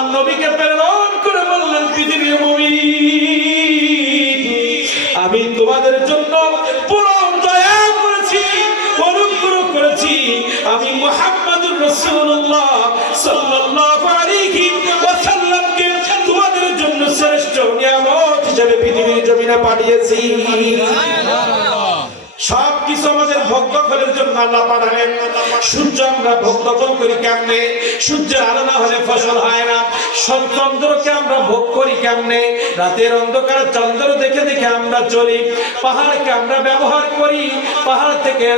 আমার নবীকে প্রেরণ করে বললেন, পৃথিবীর মুমিন, আমি তোমাদের জন্য পুরো দয়া করেছি, অনুগ্রহ করেছি। আমি মুহাম্মদুর রাসূলুল্লাহ সাল্লাল্লাহু আলাইহি ওয়াসাল্লামকে তোমাদের জন্য শ্রেষ্ঠ নিয়ামত হিসেবে পৃথিবীর জমিনে পাঠিয়েছি। সব কিছু আমাদের ভোগ ফলের জন্য আল্লাহ পাঠালেন। সূর্য আমরা ভোগ করি কেমনে? সূর্যের আলো না হলে ফসল হয় না। চন্দ্রকে আমরা ভোগ করি কেমনে? রাতের অন্ধকারে চন্দ্র দেখে দেখে আমরা চলি। পাহাড়কে আমরা ব্যবহার করি, পাহাড় থেকে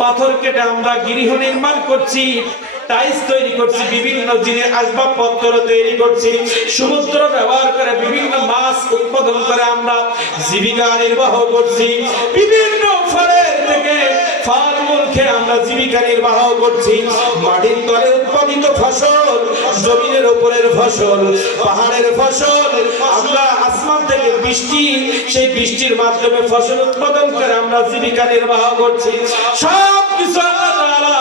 পাথর কেটে আমরা গৃহ নির্মাণ করছি, টাইলস তৈরি করছি, বিভিন্ন জিনিস আসবাবপত্র তৈরি করছি। সমুদ্র ব্যবহার করে বিভিন্ন মাছ উৎপাদন করে আমরা জীবিকা নির্বাহ করছি। বিভিন্ন ফলের থেকে ফলমূল খেয়ে আমরা জীবিকা নির্বাহ করছি। মাটির তলে উৎপাদিত ফসল, জমিনের উপরের ফসল, পাহাড়ের ফসল, আমরা আসমান থেকে বৃষ্টি, সেই বৃষ্টির মাধ্যমে ফসল উৎপাদন করে আমরা জীবিকা নির্বাহ করছি। সব কিছু আল্লাহ তাআলা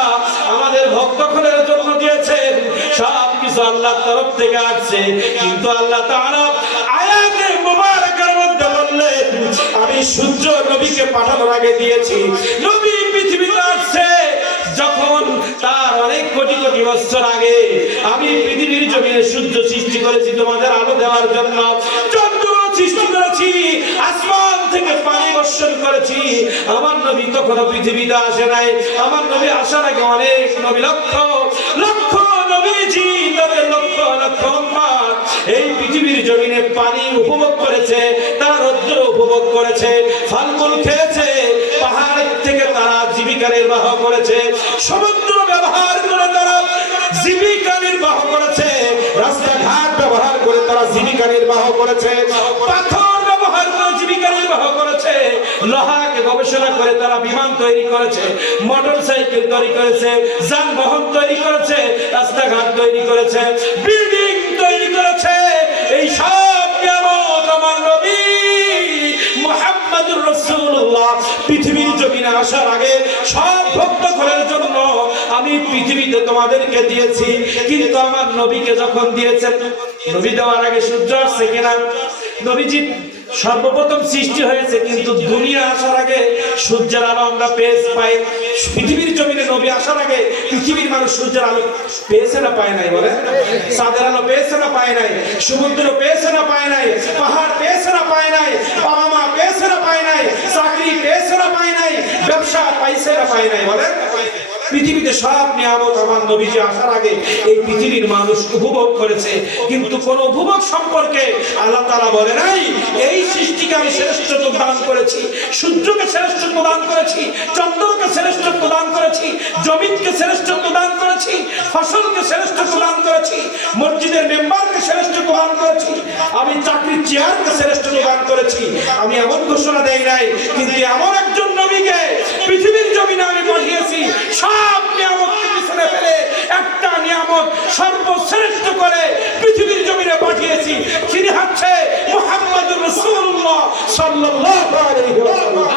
আমাদের ভক্তদের জন্য দিয়েছেন। সব কিছু আল্লাহর তরফ থেকে আসছে। কিন্তু আল্লাহ তাআলা আয়াতে মুবারাকার মধ্যে বললেন, আমি সূর্য নবীকে পাঠানোর আগে দিয়েছি। নবী পৃথিবীতে আসছে যখন তার অনেক কোটি কোটি বছর আগে। আমি পৃথিবীর জমিনে সূর্য সৃষ্টি করেছি তোমাদের আলো দেওয়ার জন্য, চন্দ্র সৃষ্টি করেছি, আসমান থেকে পানি বর্ষণ করেছি। আমার নবী তখনও পৃথিবীতে আসে নাই। আমার নবী আসার আগে অনেক নবী, লক্ষ লক্ষ নবীজি, তাদের লক্ষ লক্ষ উম্মত এই পৃথিবীর জমিনে পানি উপভোগ করেছে, তারা রৌদ্র উপভোগ করেছে, ফলমূল খেয়েছে, পাহাড় থেকে তারা জীবিকা নির্বাহ করেছে, সমুদ্র ব্যবহার করে তারা জীবিকা নির্বাহ করেছে, রাস্তাঘাট ব্যবহার করে তারা জীবিকা নির্বাহ করেছে, পাথর ব্যবহার করে জীবিকা নির্বাহ করেছে, লোহাকে গবেষণা করে তারা বিমান তৈরি করেছে, মোটর সাইকেল তৈরি করেছে, যানবাহন তৈরি করেছে, রাস্তাঘাট তৈরি করেছে, বিল্ডিং তৈরি করেছে। এই সব নিয়ামত আমার নবী মুহাম্মদুর রাসূলুল্লাহ পৃথিবীর জমিনে আসার আগে সব ভক্তদের জন্য আমি পৃথিবীতে তোমাদেরকে দিয়েছি। কিন্তু আমার নবীকে যখন দিয়েছেন, নবী দেওয়ার আগে সূর্য আসছে কিনা? নবীজি সর্বপ্রথম সৃষ্টি হয়েছে, কিন্তু দুনিয়া আসার আগে সূর্যের আলো আমরা পাই। পৃথিবীর জমিনে নবী আসার আগে পৃথিবীর মানুষ সূর্যের আলো পেয়েছে না পায় নাই? বলে, চাঁদের আলো পেয়েছে না পায় নাই? সমুদ্র পেয়েছে না পায় নাই? পাহাড় পেয়েছে না পায় নাই? বাবা মা পেয়েছে না পায় নাই? চাকরি পেয়েছে না পায় নাই? ব্যবসা পাইছে না পায় নাই? বলে, পৃথিবীতে সব নিয়ামত আমার নবীজি আসার আগে এই পৃথিবীর মানুষ উপভোগ করেছে। কিন্তু কোন উপভোগ সম্পর্কে আল্লাহ তাআলা বলে নাই, এই সৃষ্টিকে আমি শ্রেষ্ঠত্ব দান করেছি, সূর্যকে শ্রেষ্ঠত্ব দান করেছি, চন্দ্রকে শ্রেষ্ঠত্ব দান করেছি, জমিনকে শ্রেষ্ঠত্ব দান করেছি, ফসলকে শ্রেষ্ঠত্ব দান করেছি, মসজিদের মেম্বারকে শ্রেষ্ঠত্ব দান করেছি, আমি চাকরির চেয়ারকে শ্রেষ্ঠত্ব দান করেছি। আমি এমন ঘোষণা দেই নাই, কিন্তু এমন একজন নবীকে পৃথিবীর জমিনে আমি পাঠিয়েছি, সব নিয়ামতকে পিছনে ফেলে একটা নিয়ামত সর্বশ্রেষ্ঠ করে পৃথিবীর জমিনে পাঠিয়েছি। তিনি হচ্ছে মুহাম্মদুর রাসূলুল্লাহ সাল্লাল্লাহু আলাইহি ওয়াসাল্লাম।